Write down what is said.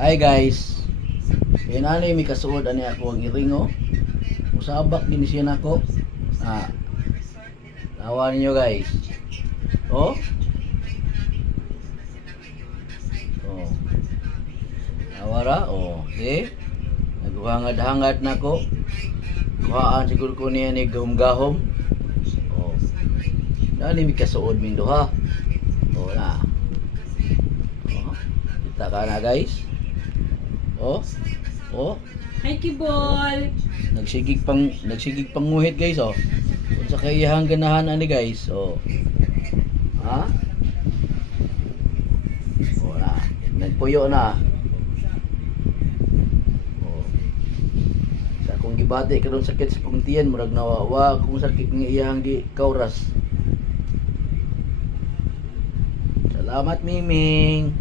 Hi guys. Yan ani mi kasuod ani ako ang iringo. Usabak din siya nako. Tawa ninyo guys. Oh. Oh. Nawara oh. See? Naguhangad-hangad nako. Kuhaan siguro ko niya ni gahom-gahom. Oh. Dali mi kasuod ming duha. Oh na. Oh. Kita ka na guys. Oh. Oh. Hi, Kibol! Nagsigig pang nguhit guys oh. Kung sa kayahang ganahan ani guys. Oh. Ha? Oh na. Nagpuyo na. Oh. Sa akong gibati karon sakit sa pungtiyan murag nawawa kung sakit ng iyang di kauras. Salamat Miming.